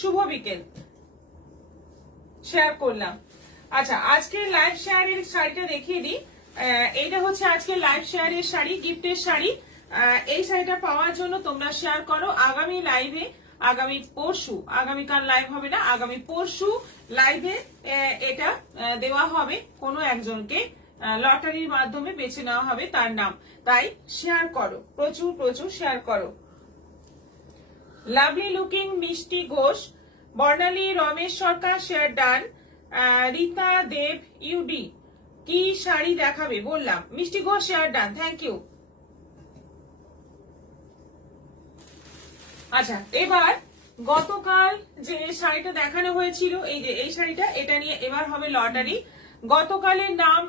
শুভ বিকেল শেয়ার করলাম। আচ্ছা, আজকে লাইভ শেয়ারের শাড়িটা দেখিয়ে দিই। এইটা হচ্ছে আজকে লাইভ শেয়ারের শাড়ি, গিফটের শাড়ি। এই শাড়িটা পাওয়ার জন্য তোমরা শেয়ার করো। আগামী লাইভে, আগামী পরশু, আগামীকাল লাইভ হবে না, আগামী পরশু লাইভে এটা দেওয়া হবে কোনো একজনকে। লটারির মাধ্যমে বেছে নেওয়া হবে তার নাম। তাই শেয়ার করো, প্রচুর প্রচুর শেয়ার করো। Lovely looking Mishti Ghosh, Barnali Ramesh Sarkar share done. Rita Deb ইউডি কি শাড়ি দেখাবে বললাম। Mishti Ghosh share done, thank you. আচ্ছা, এবার গতকাল যে শাড়িটা দেখানো হয়েছিল, এই যে এই শাড়িটা, এটা নিয়ে এবার হবে লটারি। গতকালের নাম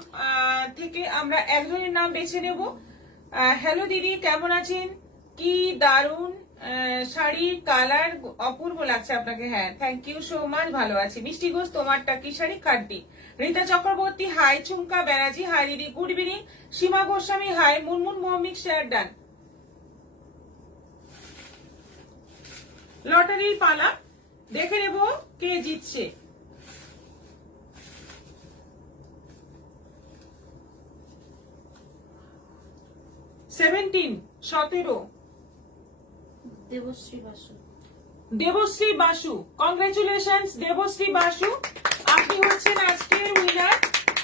থেকে আমরা একজনের নাম বেছে নেব। হ্যালো দিদি, কেমন আছেন? কি দারুন শাড়ির কালার, অপূর্ব লাগছে আপনাকে। হ্যাঁ, থ্যাংক ইউ সো মাচ, ভালো আছি। মিষ্টি ঘোষ, তোমারটা কি শাড়ি? খাড্ডি। রীতা চক্রবর্তী হাই। চুমকা ব্যানার্জি হাই দিদি, good evening. Seema Goswami hi. Munmun Moumik share done. লটারির পালা, দেখে নেব কে জিতছে। দেবশ্রী বাসু। দেবশ্রী বাসু, কংগ্রেচুলেশনস দেবশ্রী বাসু, আপনি হচ্ছেন আজকের উইনার।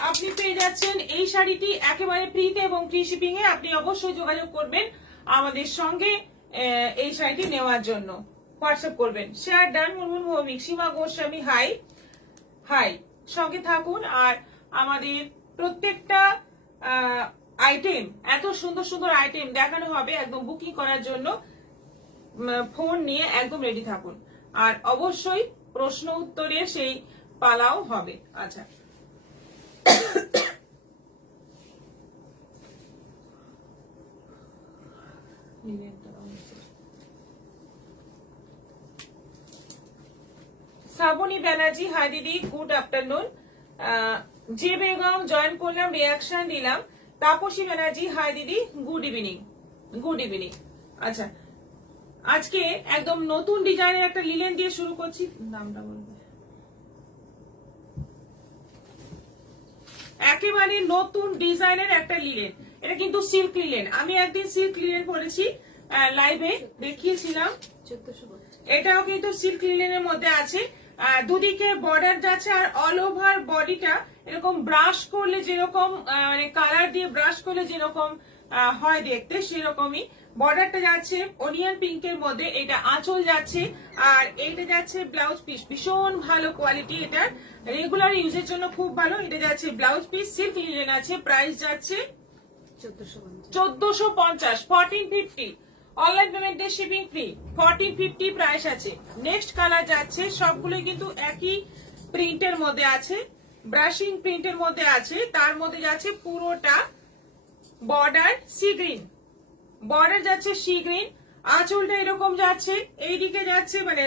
আপনি পেয়ে যাচ্ছেন এই শাড়িটি একেবারে ফ্রিতে এবং ফ্রি শিপিং এ। আপনি অবশ্যই যোগাযোগ করবেন আমাদের সঙ্গে এই শাড়িটি নেওয়ার জন্য, হোয়াটসঅ্যাপ করবেন। Share done. Munmun Bhowmik, Seema Goswami hi hi, সঙ্গে থাকুন। আর আমাদের প্রত্যেকটা আইটেম, এত সুন্দর সুন্দর আইটেম দেখানো হবে, একদম বুকিং করার জন্য ফোন নিয়ে একদম রেডি থাকুন। আর অবশ্যই প্রশ্ন উত্তরের সেই পালাও হবে। আচ্ছা, শ্রাবণী ব্যানার্জি হাই দিদি, গুড আফটারনুন। যে বেগম জয়েন করলাম, রিয়াকশন দিলাম। তাপসী ব্যানার্জি হাই দিদি, গুড ইভিনিং। Good evening. আচ্ছা, আজকে একদম নতুন ডিজাইনের একটা লিলেন দিয়ে শুরু করছি। নামটা বলবে, একেবারে নতুন ডিজাইনের একটা লিলেন। এটা কিন্তু সিল্ক লিলেন। আমি একদিন সিল্ক লিলেন পরেছি, লাইভে দেখিয়েছিলাম। এটাও কিন্তু সিল্ক লিলেনের মধ্যে আছে। দুদিকে বর্ডার যাচ্ছে আর অল ওভার বডিটা এরকম ব্রাশ করলে যেরকম, মানে কালার দিয়ে ব্রাশ করলে যেরকম হয় দেখতে, সেরকমই বর্ডারটা যাচ্ছে অনিয়ন পিঙ্কের মধ্যে। এটা আঁচল যাচ্ছে আর এইটা যাচ্ছে ব্লাউজ পিস। ভীষণ ভালো কোয়ালিটি, এটা রেগুলার ইউজের জন্য খুব ভালো। এটা যাচ্ছে ব্লাউজ পিস, সিল্ক লিনেন আছে। প্রাইস যাচ্ছে 1450, 1450। অনলাইন পেমেন্টে শিপিং ফ্রি, 1450 প্রাইস আছে। নেক্সট কালার যাচ্ছে, সবগুলোই কিন্তু একই প্রিন্টের মধ্যে আছে, ব্রাশিং প্রিন্টের মধ্যে আছে। তার মধ্যে যাচ্ছে পুরোটা বর্ডার সি গ্রিন, বর্ডার যাচ্ছে সি গ্রিন। আঁচলটা এরকম যাচ্ছে, এইদিকে যাচ্ছে মানে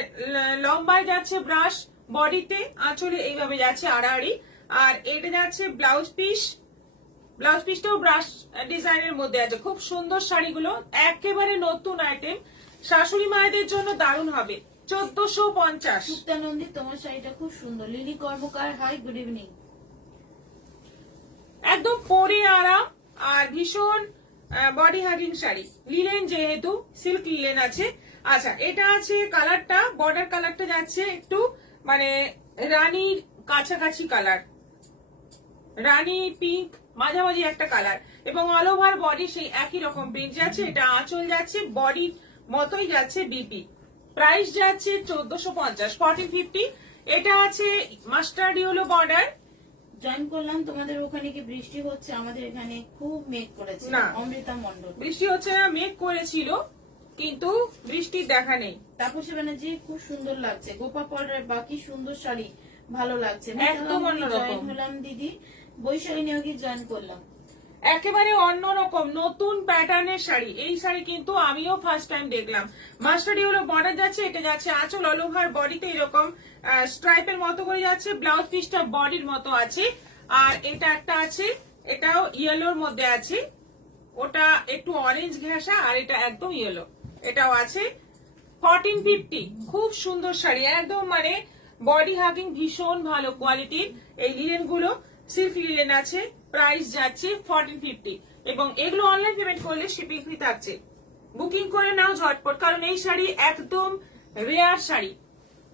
লম্বায় যাচ্ছে ব্রাশ, বডিতে আঁচলে এইভাবে যাচ্ছে আড়াআড়ি। আর এটা যাচ্ছে ব্লাউজ পিস, ব্লাউজ পিসটাও ব্রাশ ডিজাইনের মধ্যে আছে। খুব সুন্দর শাড়িগুলো, একেবারে নতুন আইটেম, শাশুড়ি মায়েদের জন্য দারুণ হবে। 1450। সুক্তানন্দী, তোমার শাড়িটা খুব সুন্দর। লিলি কর্মকার হাই, গুড ইভিনিং। একদম পরে আরাম আর ভীষণ বডি হাগিং শাড়ি, লিলেন যেহেতু, সিল্ক লিলেন আছে। আচ্ছা, এটা আছে কালারটা, বর্ডার কালারটা যাচ্ছে একটু মানে রানীর কাছাকাছি কালার, রানী পিঙ্ক মাঝামাঝি একটা কালার, এবং অল ওভার বডি সেই একই রকম প্রিন্ট যাচ্ছে। এটা আঁচল যাচ্ছে বডি মতোই যাচ্ছে বিপি। প্রাইস যাচ্ছে 1450, 1450। এটা আছে মাস্টার্ড ইয়েলো বর্ডার। জয়েন করলাম। তোমাদের ওখানে কি বৃষ্টি হচ্ছে? আমাদের এখানে খুব মেঘ করেছে। না, অমৃতা মন্ডল। বৃষ্টি হচ্ছে না, মেঘ করেছিল কিন্তু বৃষ্টির দেখা নেই। তাপসী ব্যানার্জি, খুব সুন্দর লাগছে। গোপা পলের বাকি সুন্দর শাড়ি ভালো লাগছে। একদম অন্যরকম। জয়েন হলাম দিদি। বৈশালী নিয়োগী জয়েন করলাম। একেবারে অন্যরকম নতুন প্যাটার্নের শাড়ি। এই শাড়ি কিন্তু আমিও ফার্স্ট টাইম দেখলাম। মাস্টার্ড ইয়েলো বর্ডার যাচ্ছে, এটা যাচ্ছে আঁচল অল ওভার বডিতে এরকম স্ট্রাইপের মতো করে যাচ্ছে। ব্লাউজ পিসটা বডির মতো আছে। আর এটা একটা আছে, এটাও ইয়েলোর মধ্যে আছে, ওটা একটু অরেঞ্জ ঘেঁষা, আর এটা একদম ইয়েলো, এটাও আছে। 1450 খুব সুন্দর শাড়ি, একদম মানে বডি হাগিং, ভীষণ ভালো কোয়ালিটির এই লিলেন গুলো, সিল্ক লিলেন আছে। প্রাইস যাচ্ছে 1450 এবং এগুলো অনলাইন পেমেন্ট করলে শিপিং ফ্রি থাকছে। বুকিং করে নাও ঝটপট, কারণ এই শাড়ি একদম রেয়ার শাড়ি,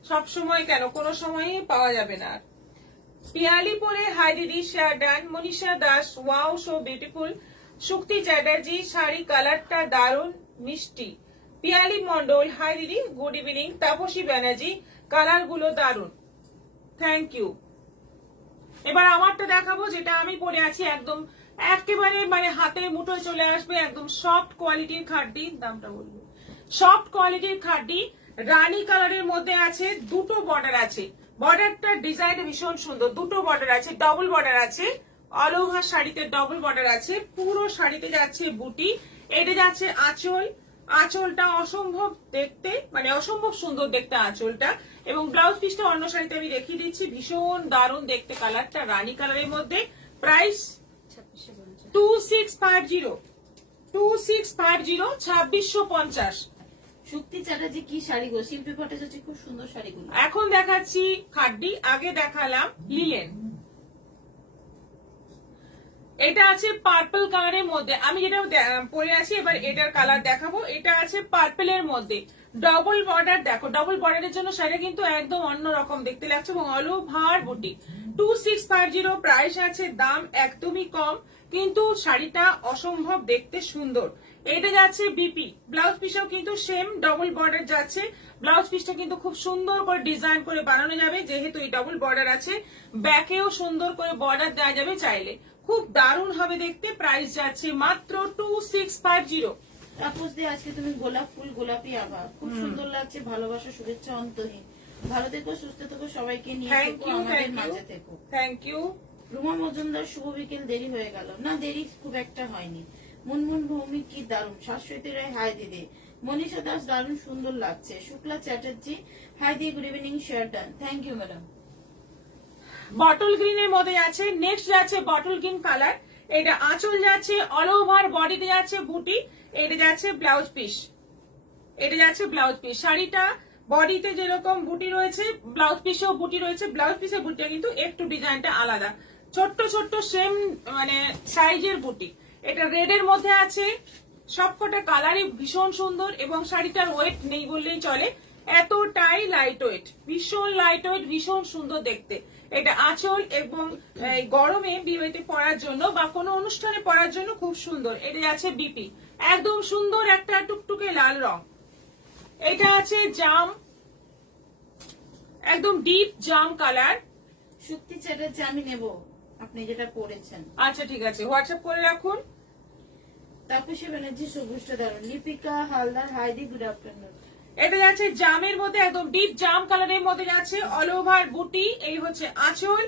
সব সময় কেন কোনো সময়ই পাওয়া যাবে না। পিয়ালি পরে হাই দিদি, share done. Manisha Das, wow so beautiful. Shukti Chatterjee, sari কালারটা দারুণ মিষ্টি। পিয়ালি মন্ডল, হাই দিদি, good evening. Tapasi Banerjee, colour গুলো দারুণ, থ্যাংক ইউ। এবার আমারটা দেখাবো, যেটা আমি পরে আছি, একদম একেবারে মানে হাতে মুঠোয় চলে আসবে, একদম সফট কোয়ালিটির খাড্ডি, দামটা বলবো, সফট কোয়ালিটির খাড্ডি, রানী কালারের মধ্যে আছে, দুটো বর্ডার আছে। বর্ডারটা ডিজাইন ভীষণ সুন্দর, দুটো বর্ডার আছে, ডবল বর্ডার আছে, অল ওভার শাড়িতে ডবল বর্ডার আছে, পুরো শাড়িতে যাচ্ছে বুটি, এটা যাচ্ছে আঁচল। আঁচলটা অসম্ভব দেখতে, মানে অসম্ভব সুন্দর দেখতে আঁচলটা, এবং ব্লাউজ পিসটা অন্য শাড়িতে আমি দেখিয়ে দিচ্ছি, ভীষণ দারুণ দেখতে, কালারটা রানী কালারের মধ্যে। প্রাইস 2650, 2650। শুক্তি চ্যাটার্জি কি শাড়ি গো, শিল্পী ভট্টাচার্য, খুব সুন্দর শাড়িগুলো। এখন দেখাচ্ছি খাড্ডি, আগে দেখালাম লিলেন। এটা আছে পার্পল কালারের মধ্যে, আমি যেটা পরে আছি এবার এটার কালার দেখাবো। এটা আছে পার্পলের মধ্যে, ডবল বর্ডার, দেখো ডবল বর্ডারের জন্য শাড়িটা কিন্তু একদম অন্যরকম দেখতে লাগছে, এবং অল ওভার বুটি। 2650 প্রাইস আছে, দাম একদমই কম, কিন্তু শাড়িটা অসম্ভব দেখতে সুন্দর। এটা যাচ্ছে বিপি, ব্লাউজ পিসও কিন্তু সেম ডবল বর্ডার যাচ্ছে। ব্লাউজ পিসটা কিন্তু খুব সুন্দর করে ডিজাইন করে বানানো যাবে, যেহেতু এই ডবল বর্ডার আছে, ব্যাকেও সুন্দর করে বর্ডার দেওয়া যাবে চাইলে, খুব দারুণ হবে দেখতে। প্রাইস যাচ্ছে মাত্র 2650। তাপস দিয়ে আজকে তুমি গোলাপ ফুল গোলাপি আভা, খুব সুন্দর লাগছে, ভালোবাসা শুভেচ্ছা অন্তহীন। ভালো থেকো, সুস্থ থেকো, সবাইকে নিয়ে থেকো, আমাদের মাঝে থেকো। Thank you. রুমা মজুমদার, শুভ বিকেল, দেরি হয়ে গেল না? দেরি খুব একটা হয়নি। মুনমুন ভৌমিক, কি দারুণ। শাশ্বতী রায়, হাই দিদি। মনীষা দাস, দারুণ সুন্দর লাগছে। শুক্লা চ্যাটার্জি, হাই দি, good evening, share done. Thank you madam. Bottle green এর মধ্যে যাচ্ছে, নেক্সট যাচ্ছে বটল গ্রিন কালার। এটা আঁচল যাচ্ছে, অল ওভার বডিতে যাচ্ছে বুটি, এটা যাচ্ছে ব্লাউজ পিস, এটা যাচ্ছে ব্লাউজ পিস। শাড়িটা বডিতে যেরকম বুটি রয়েছে, ব্লাউজ পিসেও বুটি রয়েছে, ব্লাউজ পিসের বুটিটা কিন্তু একটু ডিজাইনটা আলাদা, ছোট্ট ছোট্ট সেম মানে সাইজের বুটি। এটা রেড এর মধ্যে আছে, সবকটা কালারই ভীষণ সুন্দর, এবং শাড়িটার ওয়েট নেই বললেই চলে, এতটাই লাইট ওয়েট, ভীষণ লাইট ওয়েট, ভীষণ সুন্দর দেখতে। এটা আঁচল, এবং গরমে বিয়েতে পরার জন্য বা কোনো অনুষ্ঠানে পরার জন্য খুব সুন্দর। এটা আছে বিপি, একদম সুন্দর একটা টুকটুকে লাল রং। এটা আছে জাম, একদম ডিপ জাম কালার। শুক্তি চ্যাটার্জি, আমি নেব আপনি যেটা পরেছেন। আচ্ছা ঠিক আছে, হোয়াটসঅ্যাপ করে রাখুন। তাপসী ব্যানার্জি, সবুজটা দারুণ। লিপিকা হালদার, হাই দি, গুড আফটারনুন। এটা যাচ্ছে জামের মধ্যে, একদম ডিপ জাম কালারের মধ্যে যাচ্ছে, অল ওভার বুটি, এই হচ্ছে আঁচল,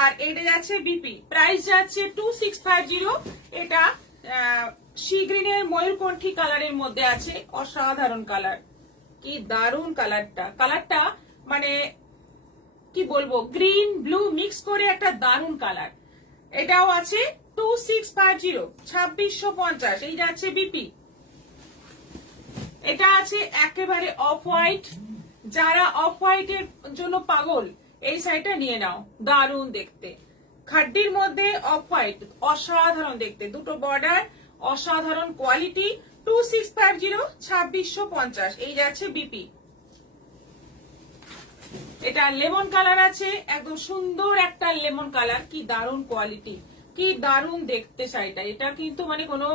আর এটা যাচ্ছে বিপি। প্রাইস যাচ্ছে 2650। এটা সি গ্রিনের ময়ূরকণ্ঠী কালারের মধ্যে আছে, অসাধারণ কালার, কি দারুণ কালারটা, কালারটা মানে কি বলবো, গ্রিন ব্লু মিক্স করে একটা দারুণ কালার। এটাও আছে 2650, 2650। এই যাচ্ছে বিপি। এটা আছে একেবারে অফ হোয়াইট, যারা অফ হোয়াইটের জন্য পাগল এই শাড়িটা নিয়ে নাও, দারুণ দেখতে, খাড্ডির মধ্যে অফ হোয়াইট, অসাধারণ দেখতে, দুটো বর্ডার, অসাধারণ কোয়ালিটি। 2650, 2650। এই যাচ্ছে বিপি। এটা লেমন কালার আছে, একদম সুন্দর একটা লেমন কালার, কি দারুণ কোয়ালিটি, কি দারুণ দেখতে শাড়িটা। এটা কিন্তু মানে কোনো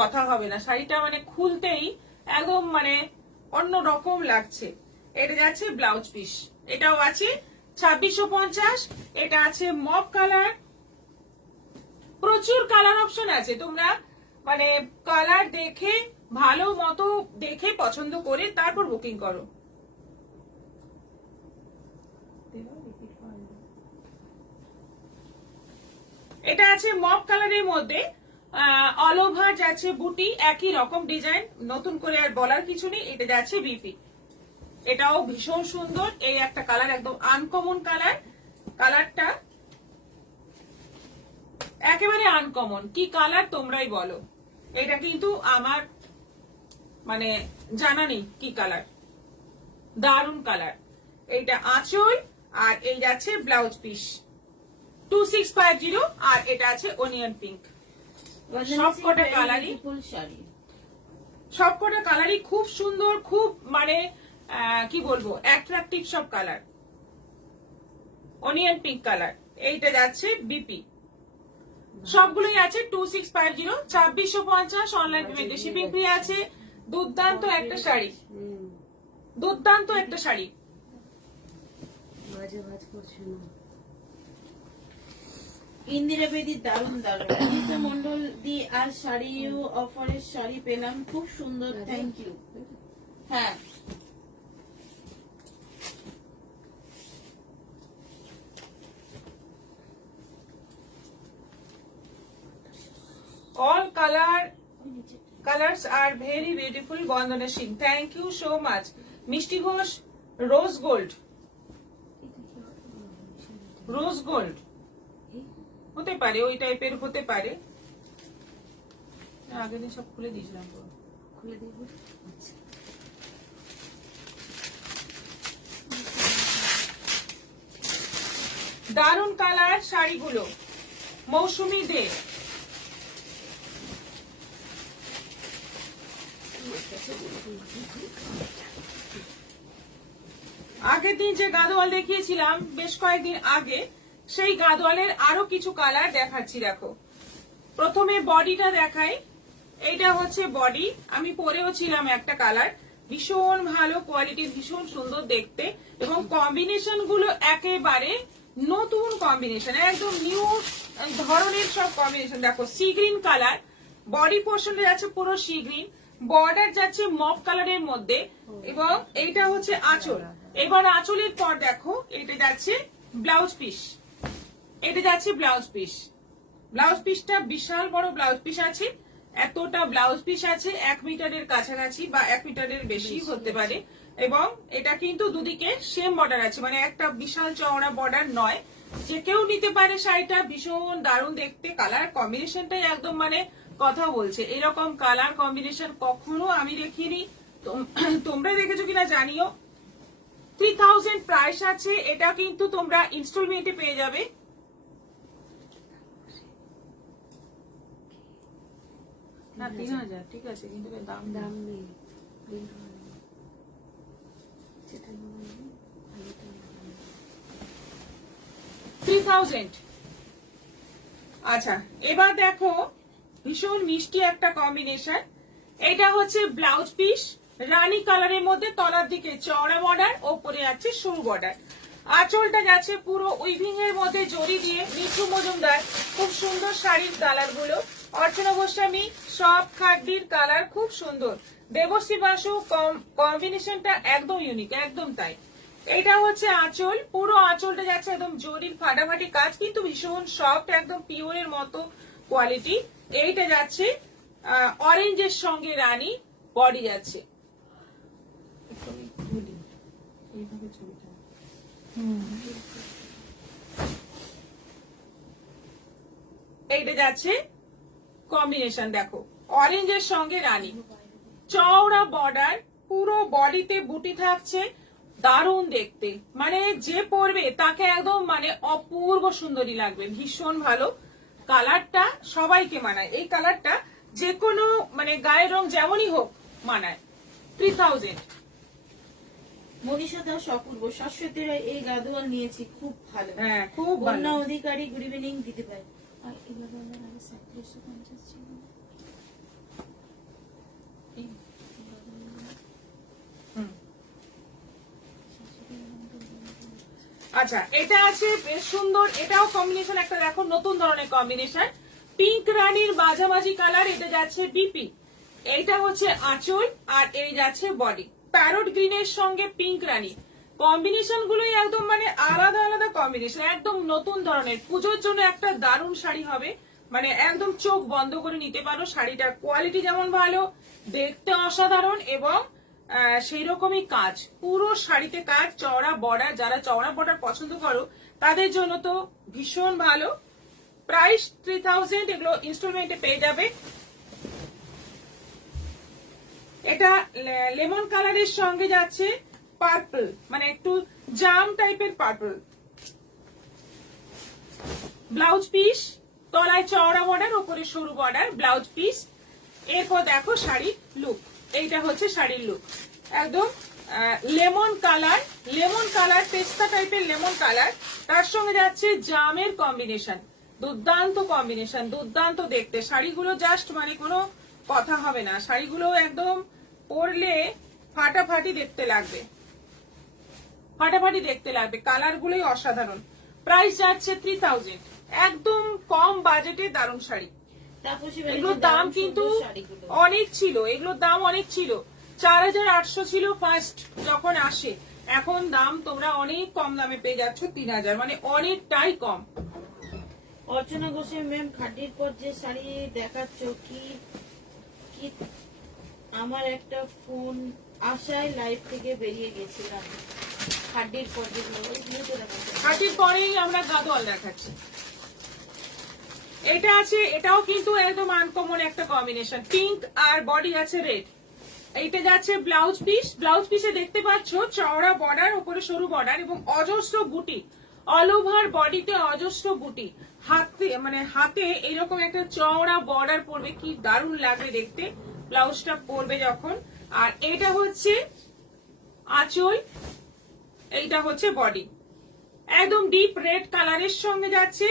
কথা হবে না, শাড়িটা মানে খুলতেই একদম মানে অন্য রকম লাগছে। এটা যাচ্ছে ব্লাউজ পিস, এটাও আছে 2650। এটা আছে মপ কালার, প্রচুর কালার অপশন আছে, তোমরা মানে কালার দেখে ভালো মতো দেখে পছন্দ করে তারপর বুকিং করো। এটা আছে মপ কালারের মধ্যে, অল ওভার যাচ্ছে বুটি, একই রকম ডিজাইন, নতুন করে আর বলার কিছু নেই। এটা যাচ্ছে বিপি, এটাও ভীষণ সুন্দর, এই একটা কালার, একদম আনকমন কালার, কালারটা একেবারে আনকমন, কি কালার তোমরাই বলো, এটা কিন্তু আমার মানে জানা নেই কি কালার। দারুন কালার। এইটা আঁচল আর এই যাচ্ছে ব্লাউজ পিস 2650 আর এটা আছে অনিয়ন পিঙ্ক। সবকটা কালারই শাড়ি, সবকটা কালারই খুব সুন্দর, খুব মানে কি বলবো অ্যাট্রাকটিভ সব কালার। অনিয়ন পিঙ্ক কালার, এইটা যাচ্ছে বিপি, সবগুলোই আছে 2650, 2650 অনলাইন পেমেন্টে শিপিং ফ্রি আছে। দুর্দান্ত একটা শাড়ি, দুর্দান্ত একটা শাড়ি। ইন্দিরা বেদি দারুন দারুন। অনিতা মন্ডল দি আর শাড়িও অফারের শাড়ি পেলাম, খুব সুন্দর, থ্যাংক ইউ। হ্যাঁ all colors are very beautiful. Bandana Singh, thank you so much. Mishti Ghosh, rose gold, rose gold হতে পারে, ওই টাইপের হতে পারে। আগের দিন সব খুলে দিয়েছিলাম, খুলে দেব। আচ্ছা দারুন কালার শাড়িগুলো, মৌসুমী দে। আগের দিন যে গাদোয়াল দেখিয়েছিলাম বেশ কয়েকদিন আগে, সেই গাদোয়ালের আরো কিছু কালার দেখাচ্ছি। দেখো, প্রথমে বডিটা দেখাই। এইটা হচ্ছে বডি, আমি পরেও ছিলাম একটা কালার, ভীষণ ভালো কোয়ালিটির, ভীষণ সুন্দর দেখতে, এবং কম্বিনেশন গুলো একেবারে নতুন কম্বিনেশন, একদম নিউ ধরনের সব কম্বিনেশন। দেখো, সি গ্রিন কালার, বডি পোর্শনটা যাচ্ছে পুরো সি গ্রিন, বর্ডার যাচ্ছে মফ কালারের মধ্যে, এবং এইটা হচ্ছে আঁচল। এবার আঁচলের পর দেখো, এটা যাচ্ছে ব্লাউজ পিস, এটা যাচ্ছে ব্লাউজ পিস। ব্লাউজ পিসটা বিশাল বড় ব্লাউজ পিস আছে, এতটা ব্লাউজ পিস আছে, 1 মিটারের কাছাকাছি বা 1 মিটারের বেশি হতে পারে। এবং এটা কিন্তু দুদিকে সেম বর্ডার আছে, মানে একটা বিশাল চওড়া বর্ডার নয়। যে কেউ নিতে পারে শাড়িটা, ভীষণ দারুণ দেখতে, কালার কম্বিনেশনটাই একদম মানে কথা বলছে। এরকম কালার কম্বিনেশন কখনো আমি দেখিনি, তোমরা দেখেছো কিনা জানিও। 3000 প্রাইস আছে, এটা কিন্তু তোমরা ইনস্টলমেন্টে পেয়ে যাবে। না 3000 ঠিক আছে, কিন্তু দাম দাম নেই। 3000। আচ্ছা, এবার দেখো ভীষণ মিষ্টি একটা কম্বিনেশন। এটা হচ্ছে ব্লাউজ পিস, রানী কালারের মধ্যে, তলার দিকে চওড়া বর্ডার, ওপরে আছে সরু বর্ডার। আঁচলটা যাচ্ছে পুরো উইভিং এর মধ্যে জড়ি দিয়ে। মিঠু মজুমদার, খুব সুন্দর শাড়ির কালার গুলো। অর্চনা গোস্বামী, সব খাড্ডির কালার খুব সুন্দর। দেবশ্রী বাসু, কম্বিনেশনটা একদম ইউনিক, একদম তাই। এটা হচ্ছে আঁচল, পুরো আঁচলটা যাচ্ছে একদম জরির ফাটাফাটি কাজ, কিন্তু ভীষণ সফট, একদম পিওরের মতো কোয়ালিটি। এইটা যাচ্ছে অরেঞ্জের সঙ্গে রানী, বডি যাচ্ছে এইটা যাচ্ছে কম্বিনেশন। দেখো, অরেঞ্জের সঙ্গে রানী, চওড়া বর্ডার, পুরো বডিতে বুটি থাকছে, দারুণ দেখতে, মানে যে পরবে তাকে একদম মানে অপূর্ব সুন্দরী লাগবে, ভীষণ ভালো। কালারটা সবাইকে মানায়, এই কালারটা যে কোনো মানে গায়ের রং যেমনই হোক মানায়। 3000। মনীষা দাস অপূর্ব, শাশ্বতী রায়, এই গাদোয়াল নিয়েছি, খুব ভালো। হ্যাঁ, খুব ভালো। বন্যা অধিকারী, গুড ইভিনিং দিতে পারে। আর এভাবে আমার আগে 3750 ছিল। আচ্ছা, এটা আছে বেশ সুন্দর, এটাও কম্বিনেশন একটা, দেখো নতুন ধরনের কম্বিনেশন, পিঙ্ক রানীর মাঝামাঝি কালার। এটা যাচ্ছে বিপি, এইটা হচ্ছে আঁচল, আর এই যাচ্ছে বডি। প্যারট গ্রিনের সঙ্গে পিঙ্ক রানী, কম্বিনেশন গুলোই একদম মানে আলাদা আলাদা কম্বিনেশন, একদম নতুন ধরনের। পুজোর জন্য একটা দারুণ শাড়ি হবে, মানে একদম চোখ বন্ধ করে নিতে পারো। শাড়িটার কোয়ালিটি যেমন ভালো, দেখতে অসাধারণ, এবং সেই রকমই কাজ, পুরো শাড়িতে কাজ, চওড়া বর্ডার। যারা চওড়া বর্ডার পছন্দ করো তাদের জন্য তো ভীষণ ভালো। প্রাইস 3000, এগুলো ইনস্টলমেন্টে পেয়ে যাবে। এটা লেমন কালারের সঙ্গে যাচ্ছে পার্পল, মানে একটু জাম টাইপের পার্পল। ব্লাউজ পিস, তলায় চওড়া বর্ডার, উপরে সরু বর্ডার, ব্লাউজ পিস। এরপর দেখো শাড়ির লুক, এইটা হচ্ছে শাড়ির লুক, একদম লেমন কালার, লেমন কালার, পেস্তা টাইপের লেমন কালার, তার সঙ্গে যাচ্ছে জামের কম্বিনেশন। দুর্দান্ত কম্বিনেশন, দুর্দান্ত দেখতে শাড়িগুলো, জাস্ট মানে কোনো কথা হবে না, শাড়িগুলো একদম পরলে ফাটাফাটি দেখতে লাগবে, ফাটাফাটি দেখতে লাগবে, কালার গুলোই অসাধারণ। প্রাইস যাচ্ছে 3000, একদম কম বাজেটে দারুণ শাড়ি। এগুলোর দাম কিন্তু অনেক ছিল, এগুলোর দাম অনেক ছিল, 4800 ছিল ফার্স্ট যখন আসে, এখন দাম তোমরা অনেক কম দামে পেয়ে যাচ্ছ 3000, মানে অনেকটাই কম। অর্চনা ঘোষে ম্যাম, খাটির পর যে শাড়ি দেখাচ্ছ কি কি আমার একটা ফোন আশায় লাইভ থেকে বেরিয়ে গেছিলাম। খাটির পর যেগুলো খাটির পরেই আমরা গাদোয়াল দেখাচ্ছি। এটা আছে, এটাও কিন্তু একদম আনকমন একটা কম্বিনেশন, পিঙ্ক আর বডি আছে রেড। এইটা যাচ্ছে ব্লাউজ পিস, ব্লাউজ পিসে দেখতে পাচ্ছ চওড়া বর্ডার, উপরে সরু বর্ডার এবং অজস্র বুটি, অল ওভার বডিতে অজস্র বুটি, হাতে মানে হাতে এরকম একটা চওড়া বর্ডার পড়বে, কি দারুণ লাগবে দেখতে ব্লাউজটা পরবে যখন। আর এটা হচ্ছে আঁচল, এইটা হচ্ছে বডি, একদম ডিপ রেড কালারের সঙ্গে যাচ্ছে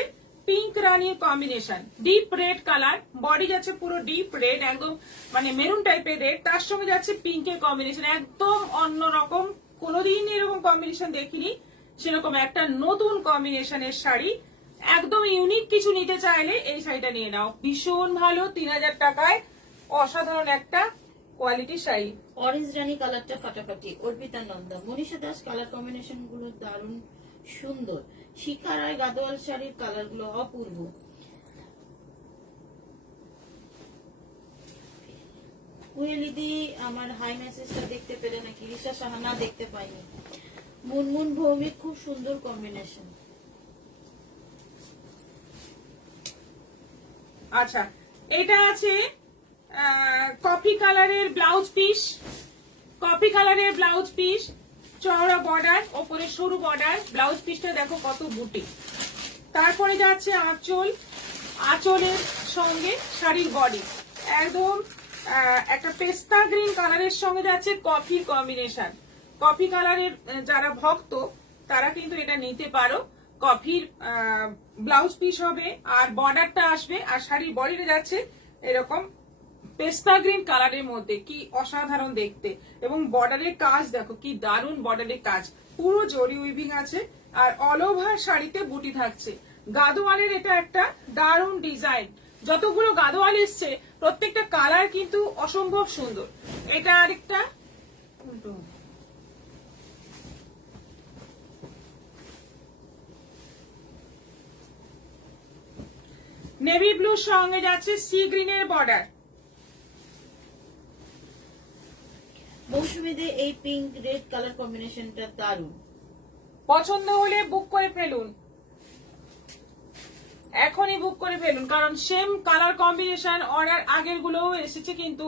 পিঙ্ক রানির combination, deep red colour, body যাচ্ছে পুরো ডিপ রেড, একদম মানে মেরুন টাইপের রেড, তার সঙ্গে যাচ্ছে পিঙ্কের কম্বিনেশন, একদম অন্যরকম, কোনোদিন এরকম কম্বিনেশন দেখিনি, সেরকম একটা নতুন কম্বিনেশনের শাড়ি, একদম ইউনিক কিছু নিতে চাইলে এই শাড়িটা নিয়ে নাও, ভীষণ ভালো, 3000 টাকায় অসাধারণ একটা কোয়ালিটির শাড়ি। অরেঞ্জ রানী কালারটা ফাটাফাটি। অর্পিতা নন্দা, মনীষা দাস, কালার কম্বিনেশন গুলো দারুণ সুন্দর। শিখা রায়, গাদোয়াল শাড়ির কালার গুলো অপূর্ব। কুয়েলিদি, আমার হাই মেসেজটা দেখতে পেলে নাকি? রিসা সাহানা, দেখতে পাইনি। মুনমুন ভৌমিক, খুব সুন্দর কম্বিনেশন। আচ্ছা, এটা আছে কফি কালারের ব্লাউজ পিস, কফি কালারের ব্লাউজ পিস, চওড়া বর্ডার, ওপরে সরু বর্ডার, ব্লাউজ পিসটা দেখো কত বুটি। তারপরে যাচ্ছে আঁচল, আঁচলের সঙ্গে শাড়ির বডি, একদম একটা পেস্তা গ্রিন কালারের সঙ্গে যাচ্ছে কফির কম্বিনেশন। কফি কালারের যারা ভক্ত তারা কিন্তু এটা নিতে পারো, কফির ব্লাউজ পিস হবে আর বর্ডারটা আসবে, আর শাড়ির বডিটা যাচ্ছে এরকম পেস্তা গ্রিন কালারের মধ্যে, কি অসাধারণ দেখতে, এবং বর্ডারের কাজ দেখো কি দারুণ, বর্ডারের কাজ পুরো জরি উইভিং আছে, আর অল ওভার শাড়িতে বুটি থাকছে। গাদোয়ালের এটা একটা দারুণ ডিজাইন, যতগুলো গাদোয়াল এসছে প্রত্যেকটা কালার কিন্তু অসম্ভব সুন্দর। এটা আরেকটা নেভি ব্লুর সঙ্গে যাচ্ছে সি গ্রিনের বর্ডার। মৌসুমীদের এই পিঙ্ক রেড কালার কম্বিনেশনটা দারুণ, পছন্দ হলে বুক করে ফেলুন, এখনই বুক করে ফেলুন, কারণ সেম কালার কম্বিনেশন অর্ডার আগের গুলোও এসেছে, কিন্তু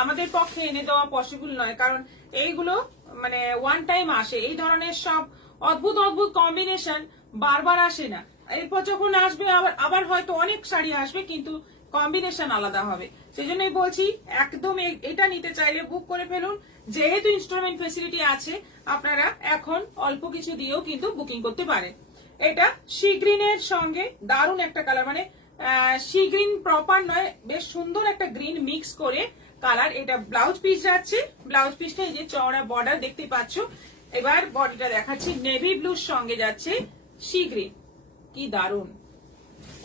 আমাদের পক্ষে এনে দেওয়া পসিবল নয়, কারণ এইগুলো মানে ওয়ান টাইম আসে, এই ধরনের সব অদ্ভুত অদ্ভুত কম্বিনেশন বারবার আসে না, এরপর যখন আসবে আবার হয়তো অনেক শাড়ি আসবে, কিন্তু কম্বিনেশন আলাদা হবে। সেই জন্যই বলছি একদম এটা নিতে চাইলে বুক করে ফেলুন, যেহেতু ইনস্টলমেন্ট ফেসিলিটি আছে, আপনারা এখন অল্প কিছু দিয়েও কিন্তু বুকিং করতে পারেন। এটা সি গ্রিনের সঙ্গে দারুণ একটা কালার, মানে সি গ্রিন প্রপার নয়, বেশ সুন্দর একটা গ্রিন মিক্স করে কালার। এটা ব্লাউজ পিস যাচ্ছে, ব্লাউজ পিসটা এই যে চওড়া বর্ডার দেখতে পাচ্ছ। এবার বডিটা দেখাচ্ছি, নেভি ব্লুর সঙ্গে যাচ্ছে সি গ্রিন, কি দারুণ।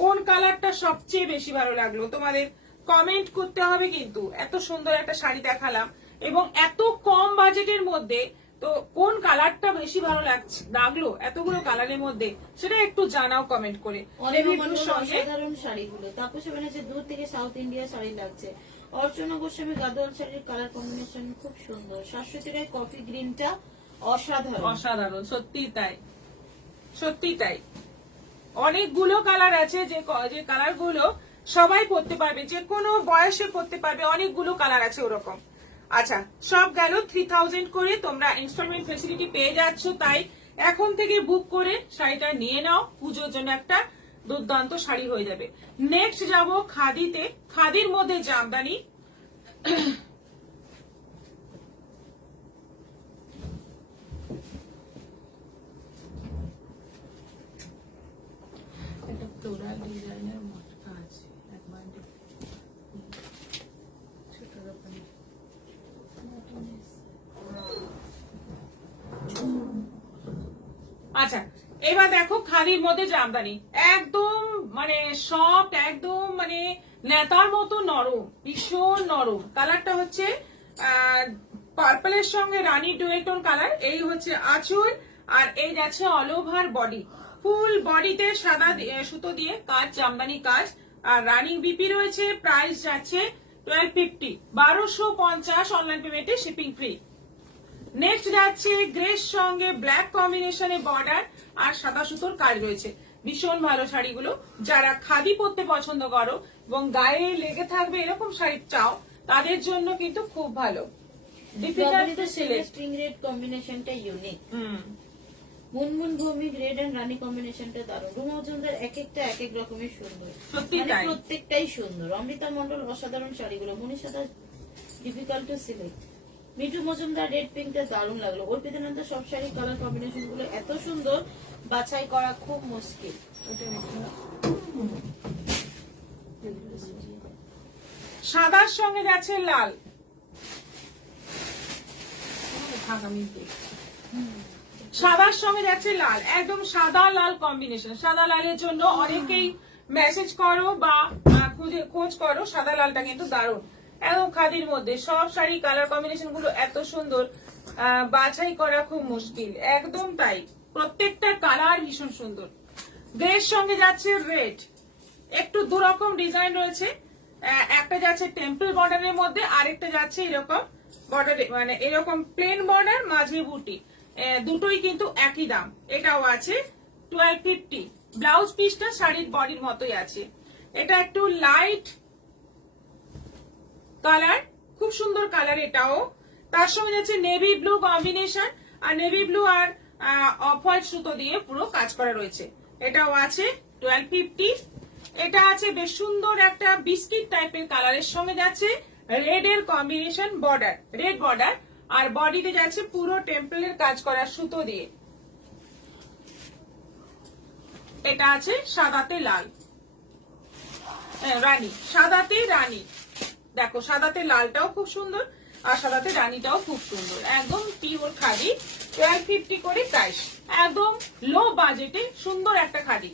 কোন কালারটা সবচেয়ে বেশি ভালো লাগলো তোমাদের কমেন্ট করতে হবে, কিন্তু এত সুন্দর একটা শাড়ি দেখালাম এবং এত কম বাজেটের মধ্যে, তো কোন কালারটা বেশি ভালো লাগলো এতগুলো কালারের মধ্যে, সেটা একটু জানাও কমেন্ট করে। সাধারণ শাড়িগুলো তাপসে বানাচ্ছে, দূর থেকে সাউথ ইন্ডিয়া শাড়ি লাগছে। অর্চনা গোস্বামী, গাদোয়াল শাড়ির কালার কম্বিনেশন খুব সুন্দর। শাশ্বতী রায়, কফি গ্রিনটা অসাধারণ, অসাধারণ, সত্যি তাই, সত্যি তাই। অনেকগুলো কালার আছে, যে কালার গুলো সবাই পরতে পারবে, যে কোনো বয়সে পরতে পারবে, অনেকগুলো কালার আছে ওরকম। আচ্ছা, সব গেল 3000 করে, তোমরা ইনস্টলমেন্ট ফেসিলিটি পেয়ে যাচ্ছ, তাই এখন থেকে বুক করে শাড়িটা নিয়ে নাও, পুজোর জন্য একটা দুর্দান্ত শাড়ি হয়ে যাবে। নেক্সট যাব খাদিতে। খাদির মধ্যে জামদানি। একটা ফ্লোরাল ডিজাইনের মটকা আছে, একবার ছোট রকমের। আচ্ছা, এবার দেখো খাদির মধ্যে জামদানি, একদম মানে সফট, একদম মানে নেতার মতো নরম, ভীষণ নরম। কালারটা হচ্ছে পার্পলের সঙ্গে রানী ডুয়েল টোন কালার। এই হচ্ছে আঁচল, আর এই যাচ্ছে অল ওভার বডি, ফুল বডিতে সাদা সুতো দিয়ে কাজ, জামদানি কাজ, আর রানিং বিপি রয়েছে। প্রাইস যাচ্ছে 1250, 1250 অনলাইন পেমেন্টে, শিপিং ফ্রি। নেক্সট যাচ্ছে গ্রের সঙ্গে ব্ল্যাক কম্বিনেশনে বর্ডার আর সাদা সুতোর কাজ রয়েছে। ভীষণ ভালো শাড়িগুলো, যারা খাদি পরতে পছন্দ করো এবং গায়ে লেগে থাকবে এরকম শাড়ি চাও, তাদের জন্য কিন্তু খুব ভালো। Difficult select. স্প্রিং রেড কম্বিনেশনটা unique. Munmun Bhowmik red and Rani কম্বিনেশনটা দারুণ। রুমা মজুমদার এক একটা এক এক রকমের সুন্দর, সত্যি মানে তাই। প্রত্যেকটাই সুন্দর। অমৃতা মন্ডল অসাধারণ শাড়িগুলো। Manisha Das difficult to select. Mithu Majumdar red পিঙ্কটা দারুণ লাগলো। অর্পিতা নন্দা সব শাড়ি কালার কম্বিনেশন গুলো এত সুন্দর, বাছাই করা খুব মুশকিল। সাদার সঙ্গে যাচ্ছে লাল। সাদার সঙ্গে যাচ্ছে লাল, একদম সাদা লাল কম্বিনেশন। সাদা লালের জন্য অনেকেই মেসেজ করো বা খোঁজ করো, সাদা লালটা কিন্তু দারুণ। একদম খাদির মধ্যে সব শাড়ি কালার কম্বিনেশন গুলো এত সুন্দর, বাছাই করা খুব মুশকিল। একদম তাই, প্রত্যেকটা কালার ভীষণ সুন্দর। গ্রের সঙ্গে যাচ্ছে রেড, একটু দুরকম ডিজাইন রয়েছে। একটা যাচ্ছে টেম্পল বর্ডারের মধ্যে, আরেকটা যাচ্ছে এরকম বর্ডারে, মানে এরকম প্লেন বর্ডার, মাঝে বুটি। দুটোই কিন্তু একই দাম। এটাও আছে 1250। ব্লাউজ পিসটা শাড়ির বডির মতোই আছে। এটা একটু লাইট কালার, খুব সুন্দর কালার এটাও। তার সঙ্গে যাচ্ছে নেভি ব্লু কম্বিনেশন, আর নেভি ব্লু আর অফ হোয়াইট সুতো দিয়ে পুরো কাজ করা রয়েছে। এটাও আছে 1250। এটা আছে বেশ সুন্দর একটা বিস্কিট টাইপের কালারের সঙ্গে যাচ্ছে রেড এর কম্বিনেশন বর্ডার, রেড বর্ডার, আর বডিতে যাচ্ছে পুরো টেম্পলের কাজ করা সুতো দিয়ে। এটা আছে সাদাতে লাল, রানী, সাদাতে রানী। দেখো সাদাতে লালটাও খুব সুন্দর, আর সাদাতে রানীটাও খুব সুন্দর। একদম পিওর খাদি, 1250 করে প্রাইস। একদম লো বাজেটে সুন্দর একটা খাদি।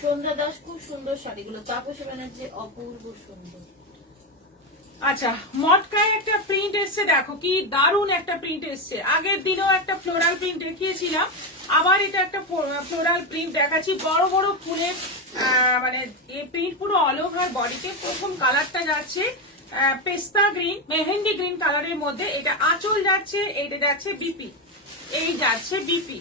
সন্ধ্যা দাস খুব সুন্দর শাড়িগুলো। তাপসী ব্যানার্জি অপূর্ব সুন্দর। আচ্ছা, মটকায় একটা প্রিন্ট এসছে, দেখো কি দারুণ একটা প্রিন্ট এসছে। আগের দিনেও একটা ফ্লোরাল প্রিন্ট দেখিয়েছিলাম, আবার এটা একটা ফ্লোরাল প্রিন্ট দেখাচ্ছি। বড় বড় ফুলের মানে এই প্রিন্ট পুরো অল ওভার বডিতে। প্রথম কালারটা যাচ্ছে পেস্তা গ্রিন, মেহেন্দি গ্রিন কালারের মধ্যে। এটা আঁচল যাচ্ছে, এইটা যাচ্ছে বিপি, এই যাচ্ছে বিপি।